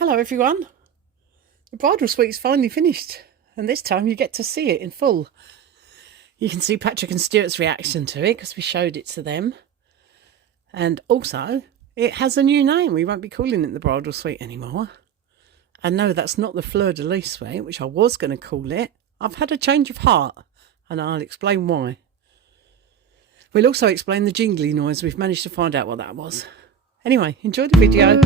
Hello everyone. The bridal suite's finally finished, and this time you get to see it in full. You can see Patrick and Stuart's reaction to it because we showed it to them. And also, it has a new name. We won't be calling it the bridal suite anymore. And no, that's not the fleur de lis suite, which I was going to call it. I've had a change of heart, and I'll explain why. We'll also explain the jingly noise. We've managed to find out what that was. Anyway, enjoy the video.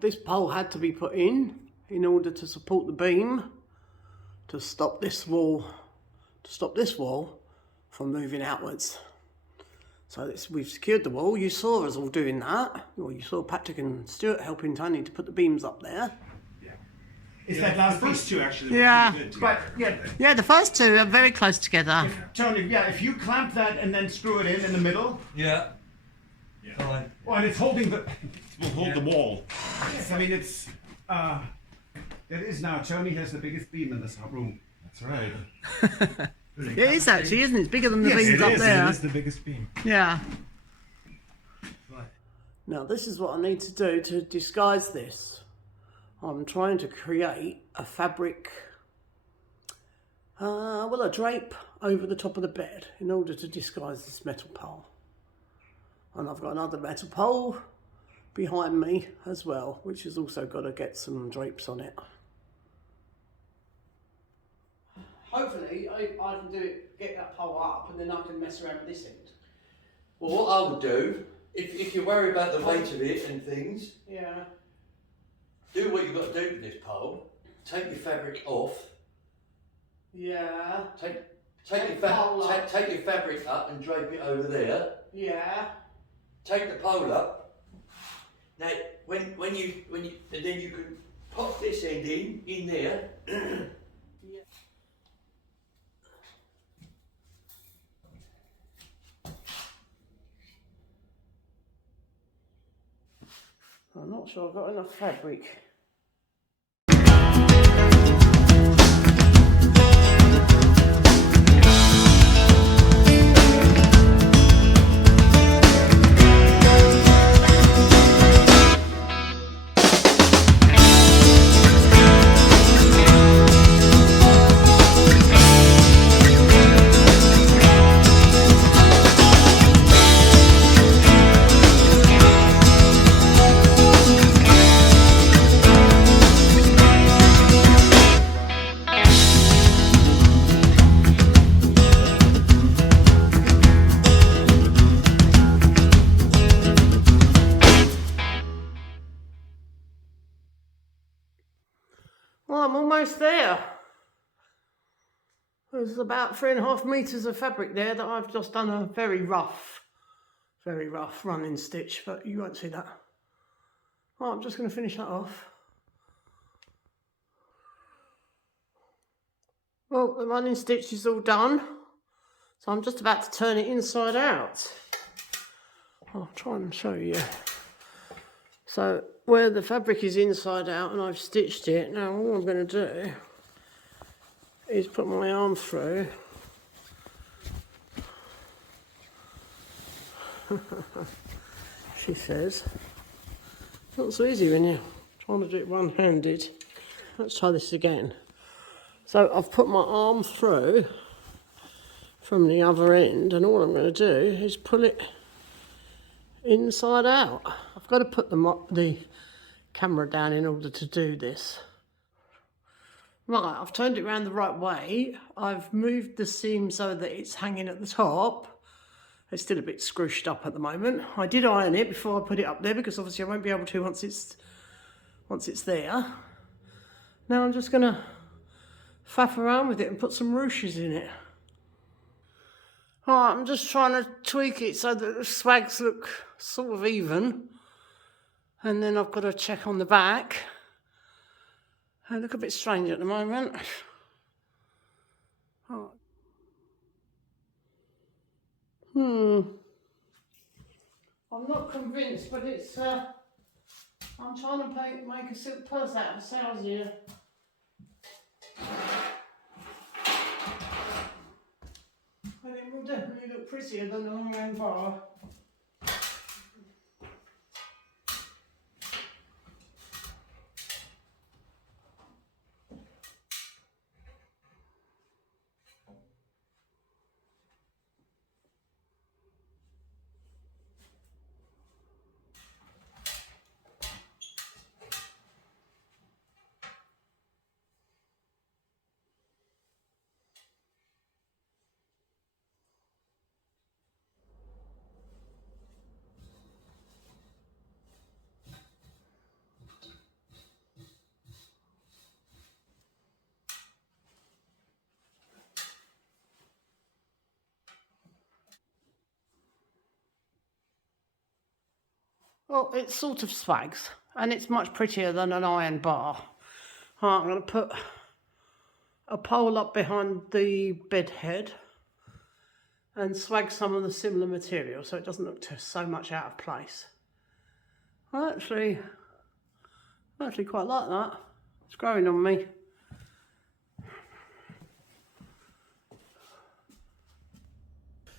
This pole had to be put in order to support the beam to stop this wall from moving outwards. So we've secured the wall. You saw us all doing that. Well, you saw Patrick and Stuart helping Tony to put the beams up there. Yeah. Is that last first two actually? Yeah. But Yeah, the first two are very close together. Tony, if you clamp that and then screw it in the middle. Yeah. Fine. Well, and it's holding the. We'll hold the wall. Yes, I mean it's. It is now. Tony has the biggest beam in this room. That's right. It is actually, isn't it? It's bigger than the Yes, beams up there. It is the biggest beam. Yeah. Right. Now this is what I need to do to disguise this. I'm trying to create a fabric, a drape over the top of the bed in order to disguise this metal pole. And I've got another metal pole behind me as well, which has also got to get some drapes on it. Hopefully I can get that pole up, and then I can mess around with this end. Well, what I would do, if you worry about the weight of it and things, Yeah. do what you've got to do with this pole. Take your fabric off. Yeah. Take Take the pole up. take your fabric up and drape it over there. Yeah. Take the pole up. Now, when you and then you can pop this end in there. Yeah. I'm not sure I've got enough fabric. Well, I'm almost there. There's about 3.5 meters of fabric there that I've just done a very rough running stitch, but you won't see that. Well, I'm just going to finish that off. Well, the running stitch is all done, so I'm just about to turn it inside out. I'll try and show you. So where the fabric is inside out and I've stitched it, now all I'm going to do is put my arm through. She says. It's not so easy when you're trying to do it one-handed. Let's try this again. So I've put my arm through from the other end, and all I'm going to do is pull it inside out. I've got to put the camera down in order to do this. Right, I've turned it around the right way. I've moved the seam so that it's hanging at the top. It's still a bit scrooshed up at the moment. I did iron it before I put it up there because obviously I won't be able to once it's there. Now I'm just going to faff around with it and put some ruches in it. Alright, I'm just trying to tweak it so that the swags look sort of even. And then I've got to check on the back. They look a bit strange at the moment. Oh. I'm not convinced, but it's, I'm trying to make a silk purse out of sow's ear. And it will definitely look prettier than the long end bar. Well, it sort of swags, and it's much prettier than an iron bar. Right, I'm going to put a pole up behind the bed head and swag some of the similar material so it doesn't look so much out of place. I actually quite like that. It's growing on me.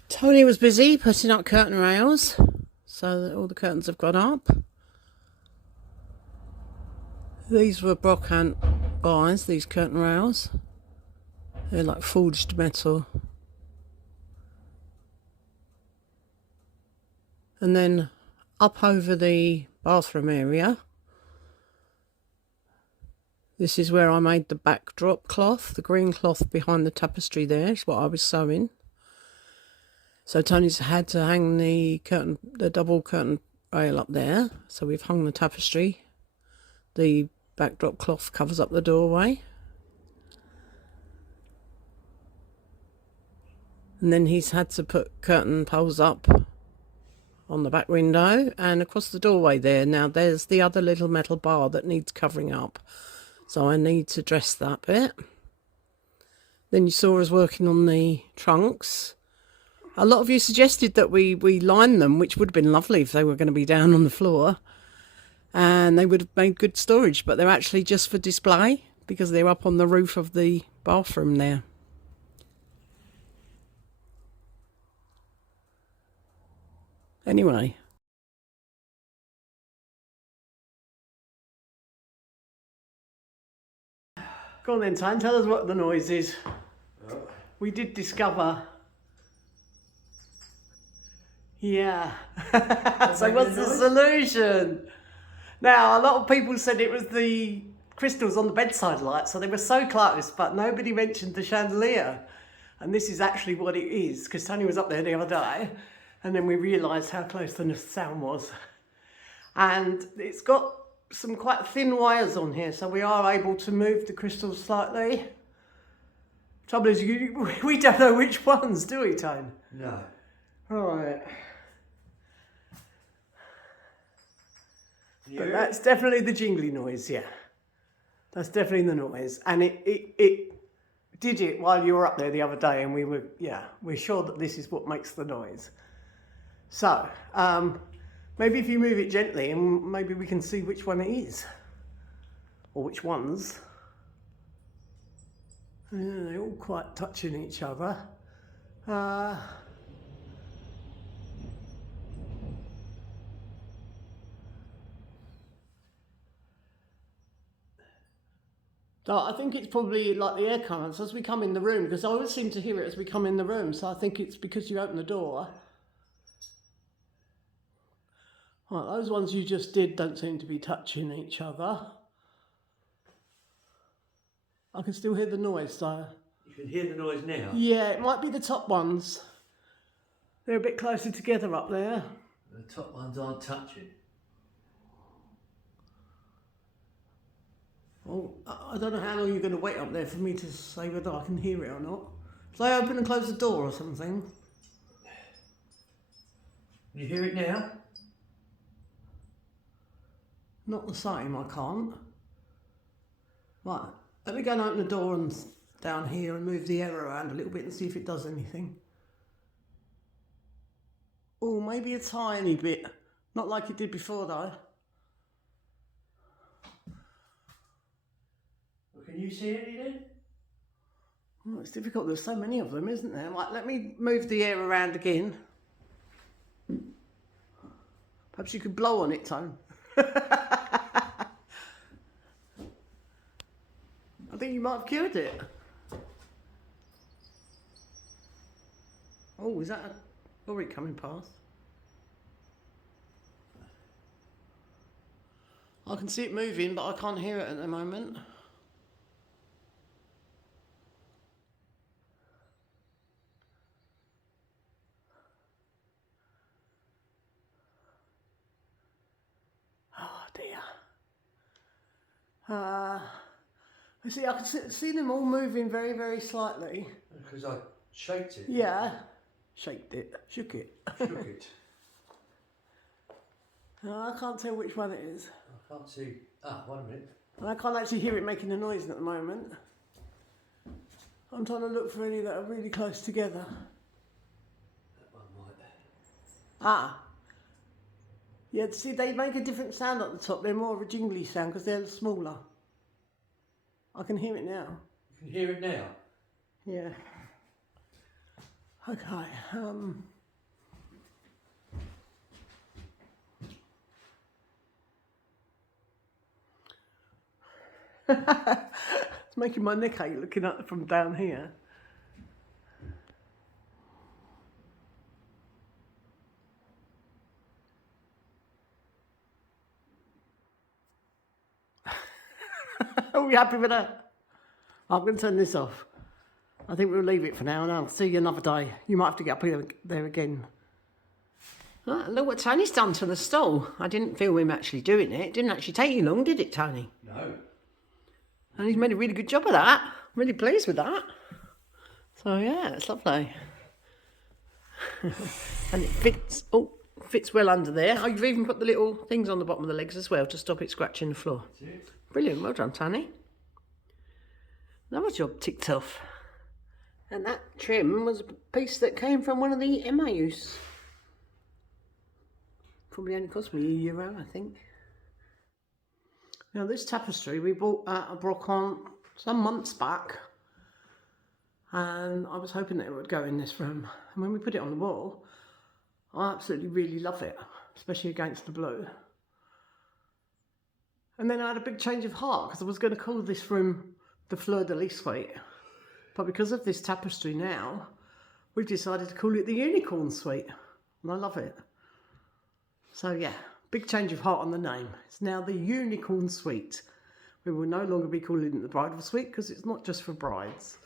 Tony was busy putting up curtain rails so that all the curtains have gone up. These were Brocantes buys, these curtain rails. They're like forged metal. And then up over the bathroom area, this is where I made the backdrop cloth, the green cloth behind the tapestry there is what I was sewing. So Tony's had to hang the double curtain rail up there. So we've hung the tapestry. The backdrop cloth covers up the doorway. And then he's had to put curtain poles up on the back window and across the doorway there. Now there's the other little metal bar that needs covering up. So I need to dress that bit. Then you saw us working on the trunks. A lot of you suggested that we line them, which would have been lovely if they were going to be down on the floor. And they would have made good storage, but they're actually just for display because they're up on the roof of the bathroom there. Anyway. Go on then, Tane, tell us what the noise is. We did discover. Yeah. So what's the solution? Now, a lot of people said it was the crystals on the bedside light, so they were so close, but nobody mentioned the chandelier. And this is actually what it is, because Tony was up there the other day, and then we realised how close the sound was. And it's got some quite thin wires on here, so we are able to move the crystals slightly. Trouble is, we don't know which ones, do we, Tone? No. Right. But that's definitely the jingly noise, yeah. That's definitely the noise. And it did it while you were up there the other day, and we're sure that this is what makes the noise. So, maybe if you move it gently, and maybe we can see which one it is. Or which ones. Yeah, they're all quite touching each other. So I think it's probably like the air currents as we come in the room, because I always seem to hear it as we come in the room, so I think it's because you open the door. Right, those ones you just did don't seem to be touching each other. I can still hear the noise though. You can hear the noise now? Yeah, it might be the top ones. They're a bit closer together up there. The top ones aren't touching. Well, I don't know how long you're going to wait up there for me to say whether I can hear it or not. Shall I open and close the door or something? You hear it now? Not the same, I can't. Right, let me go and open the door and down here and move the air around a little bit and see if it does anything. Oh, maybe a tiny bit. Not like it did before though. Can you see anything? Oh, it's difficult, there's so many of them, isn't there? Like, let me move the air around again. Perhaps you could blow on it, Tone. I think you might have cured it. Oh, is that a lorry coming past? I can see it moving, but I can't hear it at the moment. Oh dear. I can see them all moving very, very slightly. Because I shaked it. Yeah, shaked it, shook it. Shook it. No, I can't tell which one it is. I can't see. Ah, 1 minute. And I can't actually hear it making a noise at the moment. I'm trying to look for any that are really close together. That one might. Ah. Yeah, see, they make a different sound at the top. They're more of a jingly sound because they're smaller. I can hear it now. You can hear it now? Yeah. Okay. It's making my neck ache looking at from down here. Are we happy with that? I'm going to turn this off. I think we'll leave it for now and I'll see you another day. You might have to get up here, there again. Ah, look what Tony's done to the stall. I didn't film him actually doing it. It didn't actually take you long, did it, Tony? No. And he's made a really good job of that. I'm really pleased with that. So yeah, it's lovely. And it fits well under there. Oh, you've even put the little things on the bottom of the legs as well to stop it scratching the floor. That's it. Brilliant, well done, Tony. Another job ticked off. And that trim was a piece that came from one of the MAUs. Probably only cost me €1, I think. Now this tapestry we bought at a Brocantes some months back. And I was hoping that it would go in this room. And when we put it on the wall, I absolutely really love it, especially against the blue. And then I had a big change of heart because I was going to call this room the Fleur de Lis Suite. But because of this tapestry now, we've decided to call it the Unicorn Suite. And I love it. So yeah, big change of heart on the name. It's now the Unicorn Suite. We will no longer be calling it the Bridal Suite because it's not just for brides.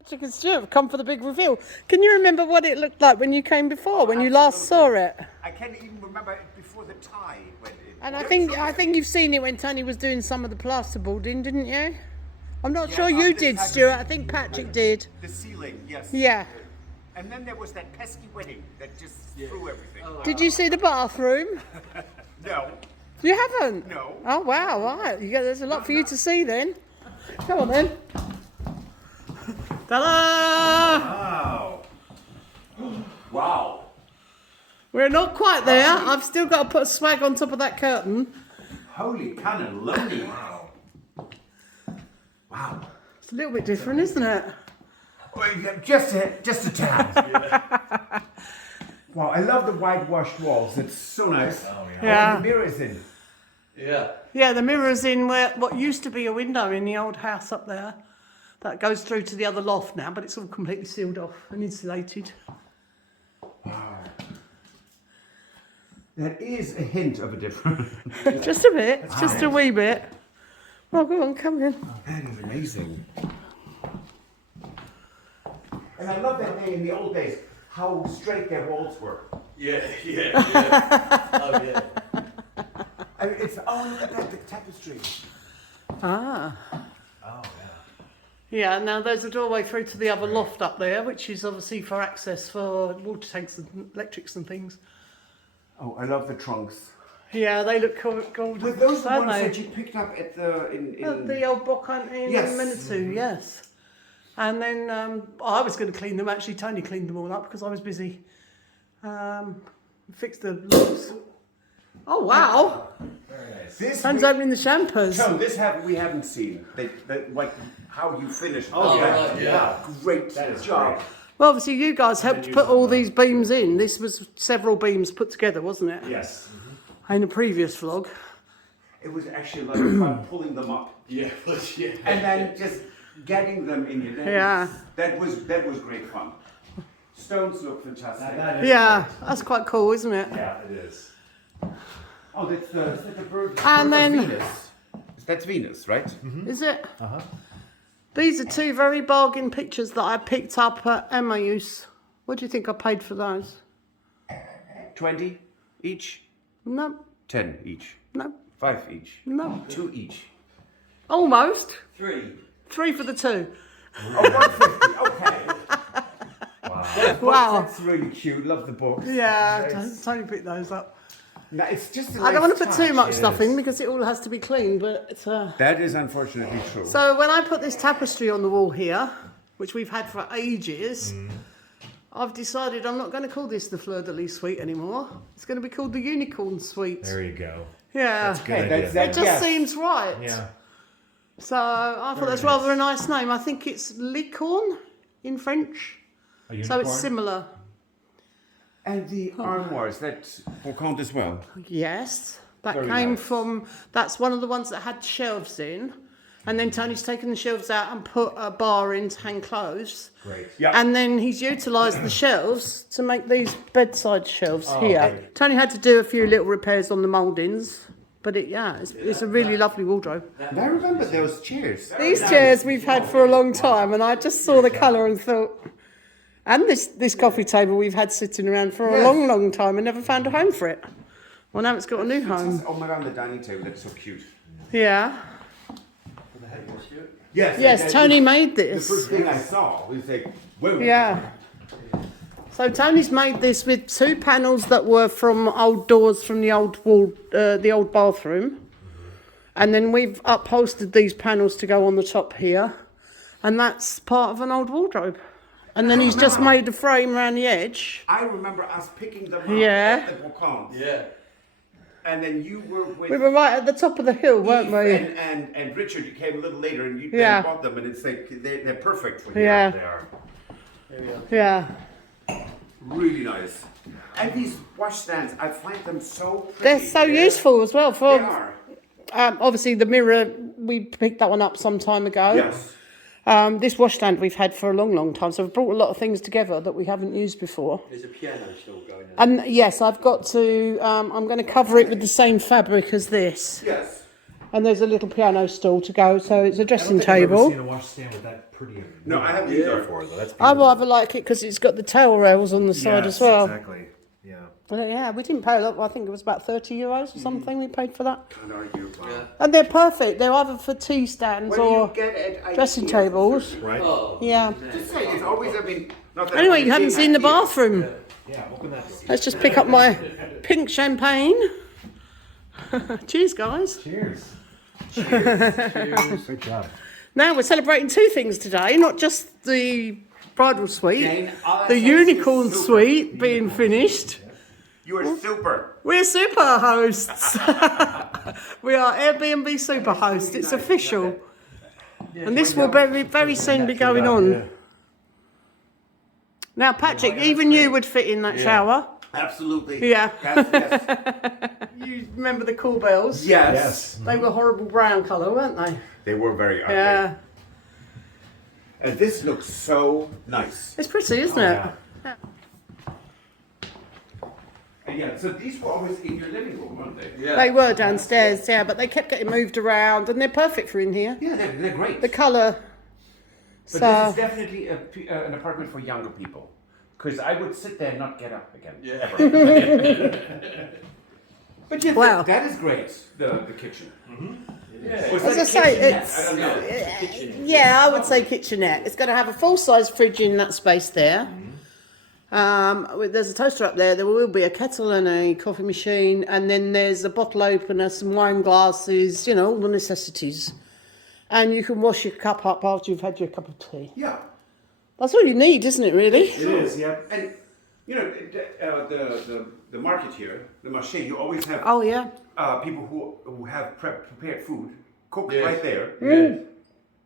Patrick and Stuart have come for the big reveal. Can you remember what it looked like when you came before, when you last saw it? I can't even remember it before the tie went in. And I think you've seen it when Tony was doing some of the plasterboarding, didn't you? I'm not sure you did, Stuart. I think Patrick did. The ceiling, yes. Yeah. And then there was that pesky wedding that just threw everything. Did you see the bathroom? No. You haven't? No. Oh, wow. Right. There's a lot for you to see then. Come on then. Ta-da! Wow. Wow. We're not quite there. I've still got to put a swag on top of that curtain. Holy cannelloni. Wow. Wow. It's a little bit different, isn't it? Just a tad. Wow, I love the whitewashed walls. It's so nice. Oh, Yeah. Oh, the mirrors in. Yeah. Yeah, the mirror's in what used to be a window in the old house up there. That goes through to the other loft now, but it's all completely sealed off and insulated. Wow. That is a hint of a difference. Just a bit. It's just a wee bit. Oh, go on, come in. That is amazing. And I love that thing in the old days, how straight their walls were. Yeah. Oh, yeah. I mean, it's, oh, look at that, the tapestry. Ah. Oh, yeah. Yeah, now there's a doorway through to the other loft up there, which is obviously for access for water tanks and electrics and things. Oh, I love the trunks. Yeah, they look gorgeous. Were those the don't ones they? that you picked up at the... The old Brocantes in Yes. Manitou, yes. And then I was going to clean them. Actually, Tony cleaned them all up because I was busy. Fixed the locks. Oh wow! This Tony's we, opening the champers. so this we haven't seen. Like how you finished. Oh, that. right, yeah. Great job. Well, obviously you guys helped put all these beams in. This was several beams put together, wasn't it? Yes. In the previous vlog. It was actually a lot of fun pulling them up Yeah. Yeah. and then just getting them in your. Yeah. That was great fun. Stones look fantastic. That is Yeah, great. that's quite cool, isn't it? Yeah, it is. Oh, that's the bird. And bird of then- Venus. That's Venus, right? Is it? Uh-huh. These are two very bargain pictures that I picked up at Emmaus. What do you think I paid for those? 20 each. No, 10 each. no, 5 each. no. 2 each. Almost. 3. 3 for the 2. Oh, 150. Okay. Wow. Wow. That's really cute. Love the books. Yeah, Tony picked those up. No, it's just. I don't want to put too much It stuff is. in because it all has to be clean, but it's That is unfortunately true. So when I put this tapestry on the wall here, which we've had for ages, I've decided I'm not going to call this the Fleur de Lis Suite anymore. It's going to be called the Unicorn Suite. There you go. Yeah. That's a good Hey, idea. It just seems right. Yeah. So I thought that's rather a nice name. I think it's licorne in French. A So unicorn? it's similar. And the armoires, that's Brocantes as well. Yes. That Very came nice. from, that's one of the ones that had shelves in. And then Tony's taken the shelves out and put a bar in to hang clothes. Great. Yeah. And then he's utilised the shelves to make these bedside shelves Oh, here. okay. Tony had to do a few little repairs on the mouldings. But it's a really lovely wardrobe. And I remember those chairs. These chairs we've had for a long time, and I just saw the colour and thought, and this coffee table we've had sitting around for a Yes. long, long time and never found a home for it. Well, now it's got a new home. Oh my god, the dining table, that's so cute. Yeah. Yes. Yes, Tony made The this. first thing I saw was like, whoa. Yeah. So Tony's made this with 2 panels that were from old doors from the old wall, the old bathroom, and then we've upholstered these panels to go on the top here, and that's part of an old wardrobe. And then he's just made a frame around the edge. I remember us picking them up Yeah. at the Brocantes. Yeah. And then you were with We were right at the top of the hill, weren't Eve we? and Richard, you came a little later and you Yeah. then bought them and it's like they're perfect for you. Yeah. They are. Yeah. Really nice. And these wash stands, I find them so pretty. They're so useful as well. They For are. obviously the mirror, we picked that one up some time ago. Yes. This washstand we've had for a long, long time. So we've brought a lot of things together that we haven't used before. There's a piano still going on. And yes, I've got to, I'm going to cover it with the same fabric as this. Yes. And there's a little piano stool to go, so it's a I don't dressing think I've ever table. seen a washstand with that pretty. No, I haven't either either. before though. That's I beautiful. rather like it because it's got the towel rails on the side as well. Exactly. Yeah. Yeah, we didn't pay a lot. I think it was about €30 or something we paid for that. Can't argue. Wow. Yeah. And they're perfect. They're either for tea stands When or you get it, I dressing see it. tables. Right. Oh. Yeah. Just say, it's always, I mean, not that Anyway, I'm you haven't being seen the ideal. bathroom. Yeah. Open that door. Let's just pick up my pink champagne. Cheers, guys. Cheers. Cheers. Good job. Now we're celebrating 2 things today, not just the bridal suite, Jane, I the think you're unicorn super. suite being finished. You are super. We're super hosts. We are Airbnb super hosts. It's official. And this will very soon be going on. Now, Patrick, even you would fit in that shower. Absolutely. Yeah. Yes. You remember the cool bells? Yes. Yes. They were horrible brown colour, weren't they? They were very ugly. Yeah. And this looks so nice. It's pretty, isn't it? Yeah. And yeah, so these were always in your living room, weren't they? Yeah. They were downstairs, yeah, but they kept getting moved around, and they're perfect for in here. Yeah, they're great. The colour. But this So, is definitely an apartment for younger people. Because I would sit there and not get up again. Yeah. Ever. But yeah, Wow. that is great, the kitchen. Yeah. Was as that I a say, kitchenette? it's I don't know. yeah, I would say kitchenette. It's going to have a full-size fridge in that space there. There's a toaster up there. There will be a kettle and a coffee machine, and then there's a bottle opener, some wine glasses, you know, all the necessities. And you can wash your cup up after you've had your cup of tea. Yeah. That's all you need, isn't it, really? It is, yeah. And you know, the market here, the marché, you always have Oh, yeah. people who have prepared food, cooked Yes. right there. Mm.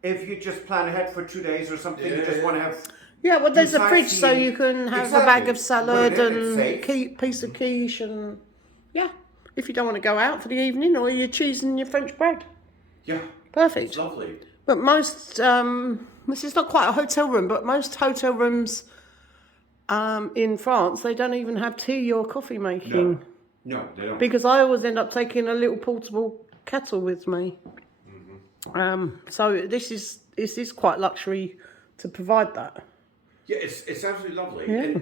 If you just plan ahead for 2 days or something, you just Yeah. want to have. Yeah, well, there's a You fridge so sightsee. you can have a Exactly. bag of salad Put it in, and it's safe. piece of quiche and, yeah, if you don't want to go out for the evening or your cheese and your French bread. Yeah, Perfect. it's lovely. But most, this is not quite a hotel room, but most hotel rooms in France, they don't even have tea or coffee making. No, they don't. Because I always end up taking a little portable kettle with me. So this is quite luxury to provide that. Yeah, it's absolutely lovely. Yeah.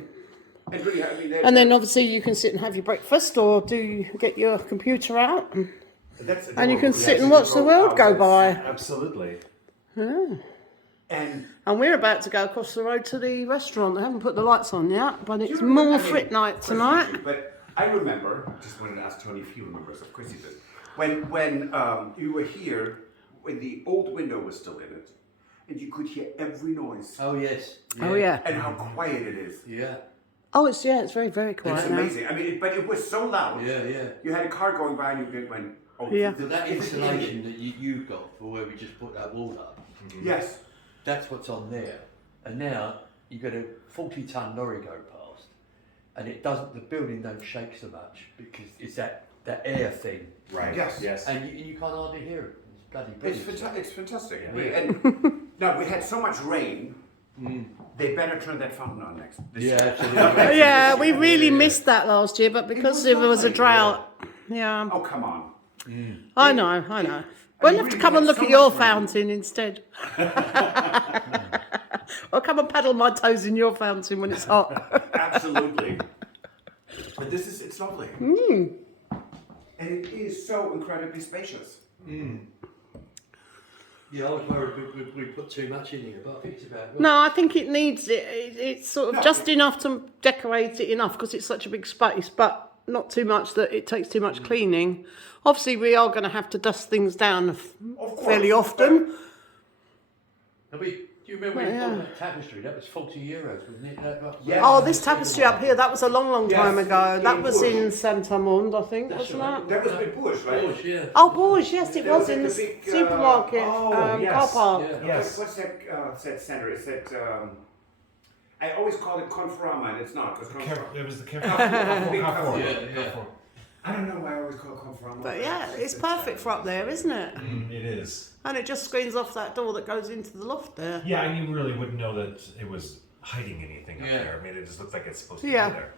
And really, I mean, And then obviously you can sit and have your breakfast or get your computer out and that's you can adorable. sit and watch the world go by. Absolutely. And And we're about to go across the road to the restaurant. They haven't put the lights on yet, but do it's you remember- more I mean, frit night question tonight. for you, But I remember, just wanted to ask Tony if he remembers, of course he does. When you were here, when the old window was still in it, and you could hear every noise, Oh yes. Oh, yeah. and how quiet it is. Yeah. Oh, it's very, very quiet It's now. amazing. I mean, but it was so loud. Yeah. You had a car going by and you went, oh, Yeah. So that insulation that you got for where we just put that wall up, Yes. that's what's on there. And now you got a 40-ton lorry go past, and the building don't shake so much because it's that air thing, Right. Yes. Yes. and you can't hardly hear it. It's bloody brilliant. It's fantastic. Yeah. And now we had so much rain. They better turn that fountain on this Yeah, year. absolutely. Yeah, we really missed that last year, but because was there was a lovely, drought. Yeah, Oh, come on. I know. We'll have to really come and had look so at your much rain. fountain instead. Or come and paddle my toes in your fountain when it's hot. Absolutely. But it's lovely. And it is so incredibly spacious. Yeah, I was worried we put too much in here, but I think it's about right. No, I think it needs it. It's sort of No, just enough to decorate it enough because it's such a big space, but not too much that it takes too much cleaning. Obviously, we are going to have to dust things down Of course. fairly often. And do you remember when we Yeah. bought that tapestry? That was €40, wasn't it? Yes. Oh, this tapestry up here, that was a long time Yes, ago. That in was Bourges. in Saint-Amand, I think, That's wasn't right. that? That was with Bush, right? Bourges, yeah. Oh, Bourges, yes, it There was was in the like a big, supermarket yes. car park. Yeah. Yes. What's that center? Is that, I always call it Conforama, and it's not. 'Cause Conforama- It was the Big Carrefour. Carrefour. Yeah. I don't know why I always call it Conforama. But yeah, it's perfect for up there, isn't it? It is. And it just screens off that door that goes into the loft there. Yeah, and you really wouldn't know that it was hiding anything up Yeah. there. I mean, it just looks like it's supposed to Yeah. be there.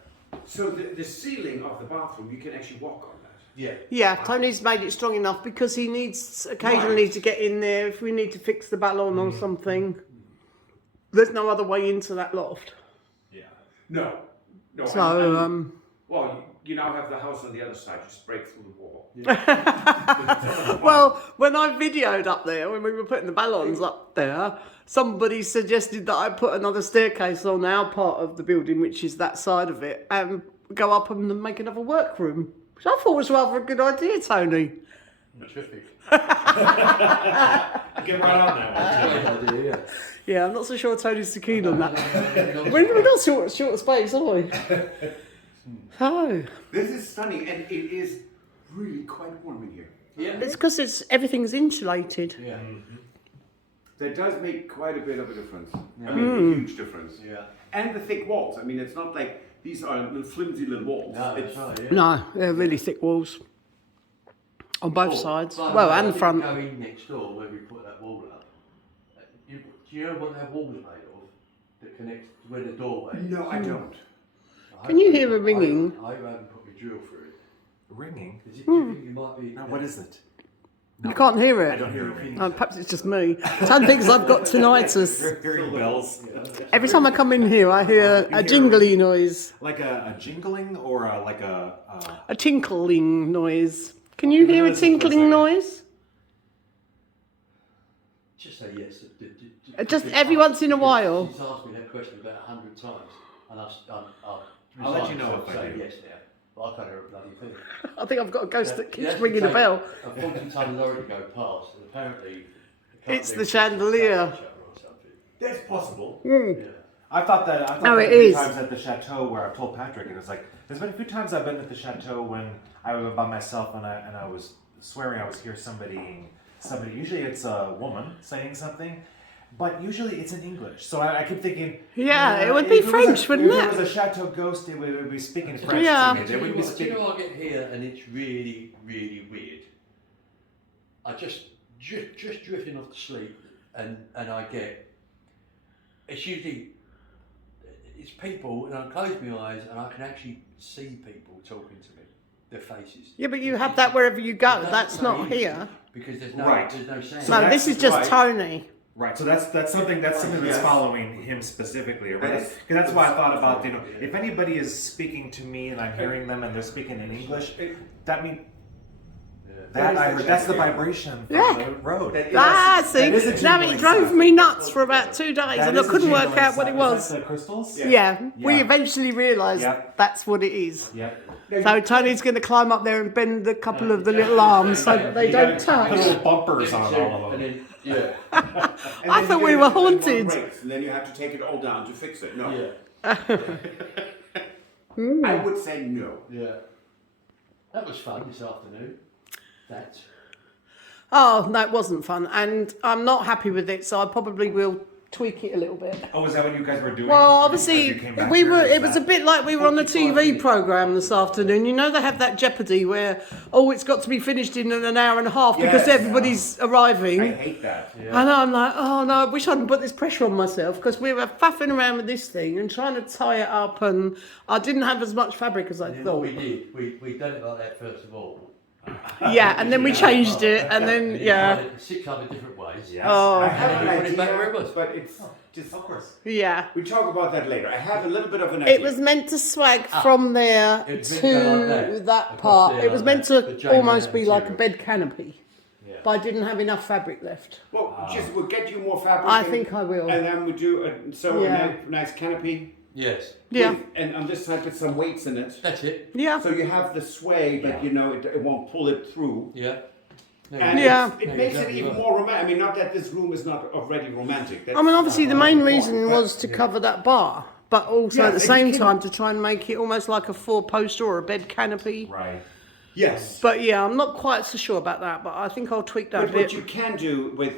So the ceiling of the bathroom, you can actually walk on that. Yeah. Yeah, Tony's made it strong enough because he needs occasionally Right. to get in there if we need to fix the ballon or something. There's no other way into that loft. Yeah. No. So, Well, you now have the house on the other side. Just break through the wall. well, when I videoed up there, when we were putting the ballons up there, somebody suggested that I put another staircase on our part of the building, which is that side of it, and go up and make another workroom, which I thought was rather a good idea, Tony. Terrific. Get right on that one. Yeah. Yeah, I'm not so sure Tony's so keen on that. We're not short of space, are we? Oh, This is stunning, and it is really quite warm in here. Yeah. it's because everything's insulated. Yeah. That does make quite a bit of a difference. I mean, a huge difference. Yeah. And the thick walls. I mean, it's not like these are little flimsy little walls. No, It's- that's right, yeah. No, they're really thick walls on both sides. But Well, I and the didn't front. Go in next door where we put that wall up. Do you know what that wall's made of? That connects to where the doorway is? No, I don't. Can you hear a ringing? I haven't put my drill through it. Ringing. Is it? Do you think it might be? Now, what is it? You can't hear it. I don't hear it. Perhaps it's just me. Tom thinks I've got tinnitus. Hearing bells. Every time I come in here, I hear a jingly noise, Like a jingling or like a. a tinkling noise. Can you hear a tinkling noise? Just say yes. Just every once in a while. She's asked me that question about 100 times, and I'll let you know if I say do. yes now. But I can't hear a bloody thing. I think I've got a ghost that You have keeps to ringing a take bell. A 40-ton lorry to go past, and apparently the It's the chandelier. That's possible. Mm. Yeah. I thought that No, it a few is. times at the Chateau where I've told Patrick, and it's like there's been a few times I've been at the Chateau when I was by myself and I was swearing I was hearing somebody. Usually it's a woman saying something, but usually it's in English. So I keep thinking, Yeah, it would be French, wouldn't If it? it was a Chateau ghost, it would be speaking French Yeah. to me. They wouldn't be Do you speaking. know I get here and it's really, really weird. I just drifting off to sleep and I get, it's usually, it's people and I close my eyes and I can actually see people talking to me, their faces. Yeah, but you have that wherever you go. It doesn't That's say not English here. Because there's no, Right. there's no sound. So No, that's this is just right. Tony. Right, so that's something that's Yes. following him specifically, right? Yes. Because that's why I thought about if anybody is speaking to me and I'm hearing them and they're speaking in English, that means that I heard. That's the vibration from Yeah. the road. Ah, That see, is a now jingling it drove sound. me nuts for about 2 days, That and I is a couldn't work jingling out what it sound. was. Is that the crystals? Yeah, we Yeah. eventually realised Yeah. that's what it is. Yep. So Tony's going to climb up there and bend a couple of the little arms so that they don't Put touch. little bumpers on all of And them. then, yeah, And I then thought you we get were it when one haunted. breaks, and then you have to take it all down to fix it. No. yeah, I would say no. yeah. That was fun this afternoon. That. Oh, no, it wasn't fun, and I'm not happy with it, so I probably will tweak it a little bit. Oh, is that what you guys were doing? Well, As obviously, you came back we here, were. is It was a that- bit like we were on the TV program this afternoon. You know, they have that Jeopardy where, oh, it's got to be finished in an hour and a half because Yes. everybody's arriving. I hate that. And I'm like, oh no, I wish I hadn't put this pressure on myself because we were faffing around with this thing and trying to tie it up, and I didn't have as much fabric as I And then thought. what we did, we done it like that first of all. Yeah, and then we changed it, and then And yeah, tried it 6 other different ways. Yes. Oh. I have an And then put it back where idea, it was. but it's just. Of course. yeah. We talk about that later. I have a little bit of an idea. It was meant to swag from there It was to meant to go like that, that across part. there It was like meant that, the to Jane almost be like a material. bed canopy, Yeah. but I didn't have enough fabric left. Well, just we'll get you more fabric. I and- think I will. And then we do a Yeah. nice canopy. Yes, Yeah, And on this side with some weights in it. that's it. yeah. So you have the sway, but you know it won't pull it through. Yeah. And Yeah. it Yeah, makes it exactly even right. more romantic. I mean, not that this room is not already romantic. I mean, obviously, the main That's reason point, was to cover that bar, but also Yeah, at the and same you can- time to try and make it almost like a 4-poster or a bed canopy. Right. Yes. But yeah, I'm not quite so sure about that, but I think I'll tweak that a But what bit. you can do with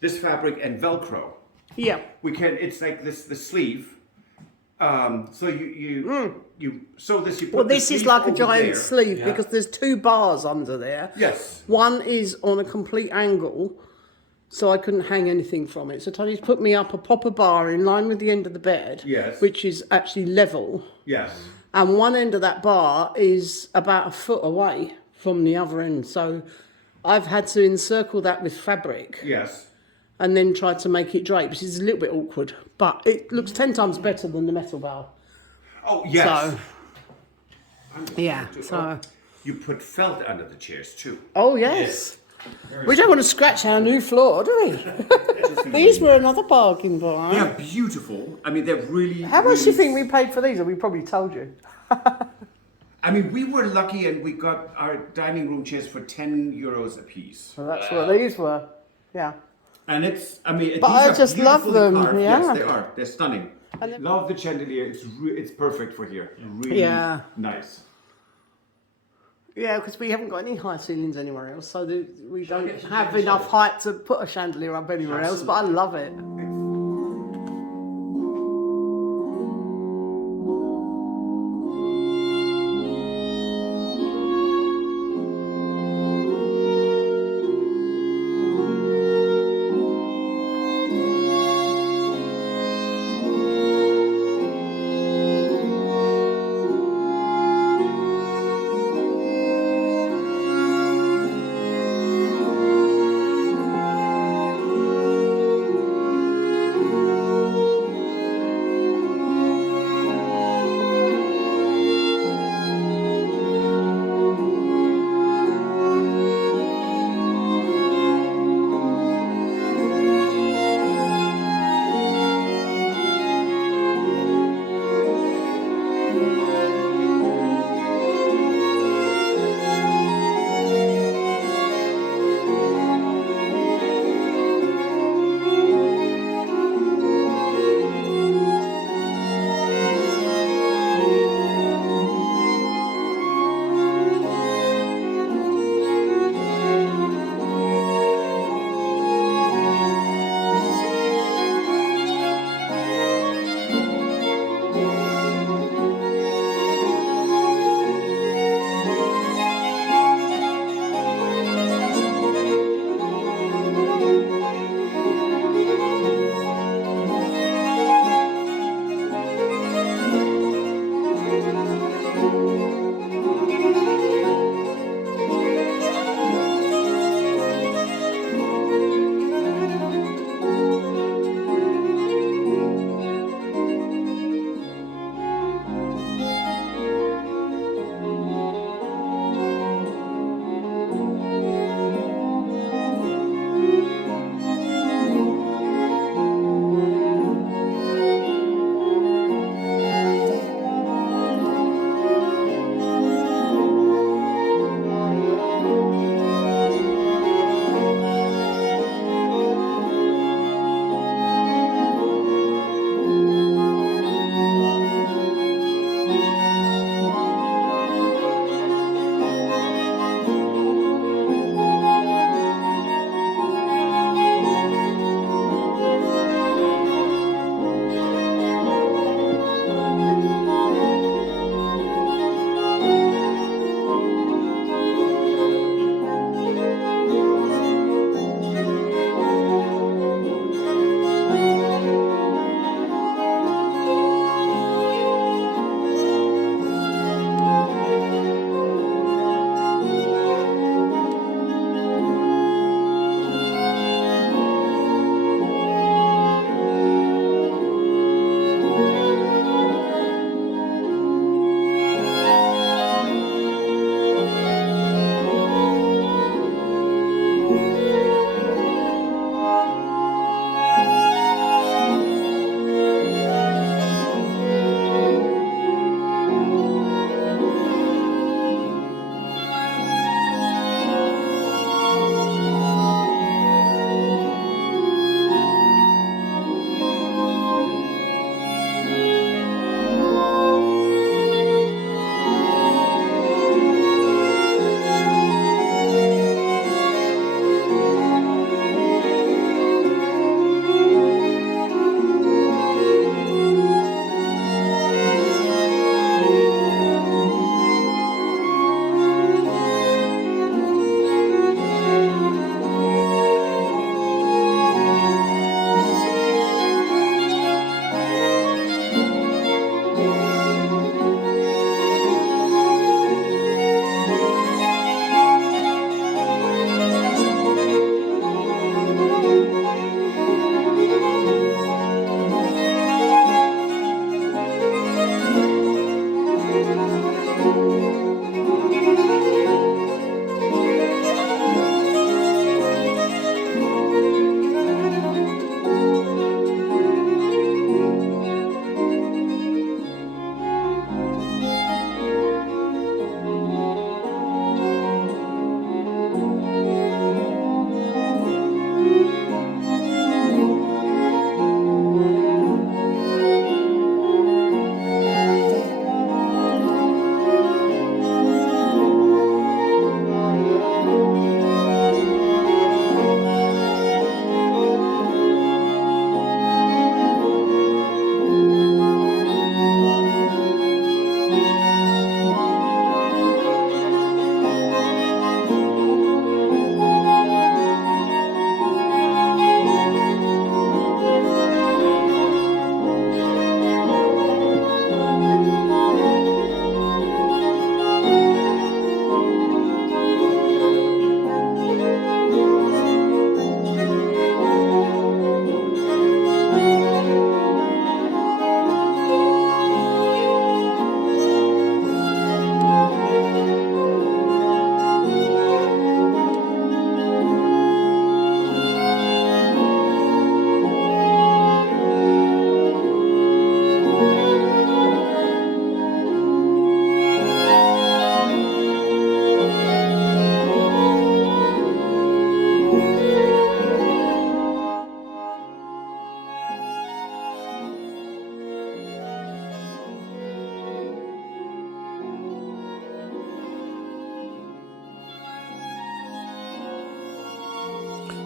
this fabric and Velcro, Yeah, we can. It's like the sleeve. So you sew this. You put well, the this is sleeve like a over giant there. sleeve Yeah. because there's 2 bars under there. Yes. One is on a complete angle, so I couldn't hang anything from it. So Tony's put me up a popper bar in line with the end of the bed, Yes. which is actually level. Yes. And one end of that bar is about a foot away from the other end. So I've had to encircle that with fabric Yes. and then try to make it drape, which is a little bit awkward, but it looks 10 times better than the metal bar. Oh yes. So, yeah, so, You put felt under the chairs too. oh yes. We don't want to scratch our new floor, do we? These were another bargain buy. They're beautiful. I mean, they're really. How much do you really- think we paid for these? Or we probably told you. I mean, we were lucky and we got our dining room chairs for €10 a piece. Well, that's what these were. Yeah. And it's, I mean, But these I are just love beautifully them, carved. yeah. Yes, they are. They're stunning. And then- Love the chandelier. It's perfect for here. Really Yeah. nice. Yeah, because we haven't got any high ceilings anywhere else, so we Shall I don't get some have chairs? enough height to put a chandelier up anywhere else, but I love it.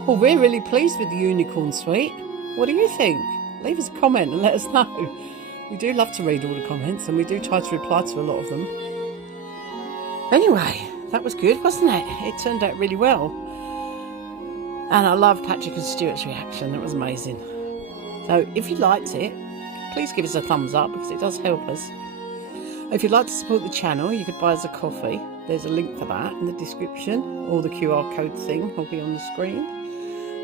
Well, we're really pleased with the unicorn suite. What do you think? Leave us a comment and let us know. We do love to read all the comments and we do try to reply to a lot of them. Anyway, that was good, wasn't it? It turned out really well. And I love Patrick and Stuart's reaction. That was amazing. So if you liked it, please give us a thumbs up because it does help us. If you'd like to support the channel, you could buy us a coffee. There's a link for that in the description, or the QR code thing will be on the screen.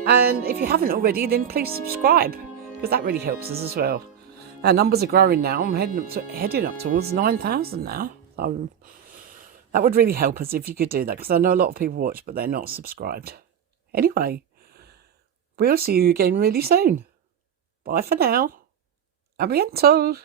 And if you haven't already, then please subscribe because that really helps us as well. Our numbers are growing now. I'm heading up towards 9,000 now. So that would really help us if you could do that because I know a lot of people watch but they're not subscribed. Anyway, we'll see you again really soon. Bye for now. A bientôt.